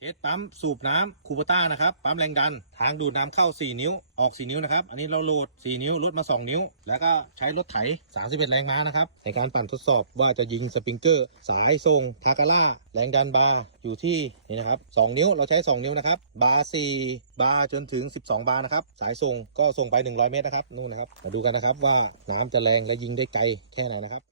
เทสปั๊มสูบน้ำคูปต้านะครับปั๊มแรงดัน ทางดูดน้ำเข้า 4 นิ้วออก 4 นิ้วนะครับ อันนี้เราโหลด 4 นิ้วลดมา 2 นิ้ว แล้วก็ใช้รถไถ 31 แรงม้านะครับ ในการปั่นทดสอบว่าจะยิงสปริงเกอร์ สายทรงทาการ่า แรงดันบาร์อยู่ที่นี่นะครับ 2 นิ้วเราใช้ 2 นิ้วนะครับ บาร์4บาร์จนถึง 12 บาร์นะครับ สายทรงก็ส่งไป 100 เมตรนะครับนู่นนะครับมาดูกันนะครับว่าน้ำจะแรงและยิงได้ไกลแค่ไหนนะครับ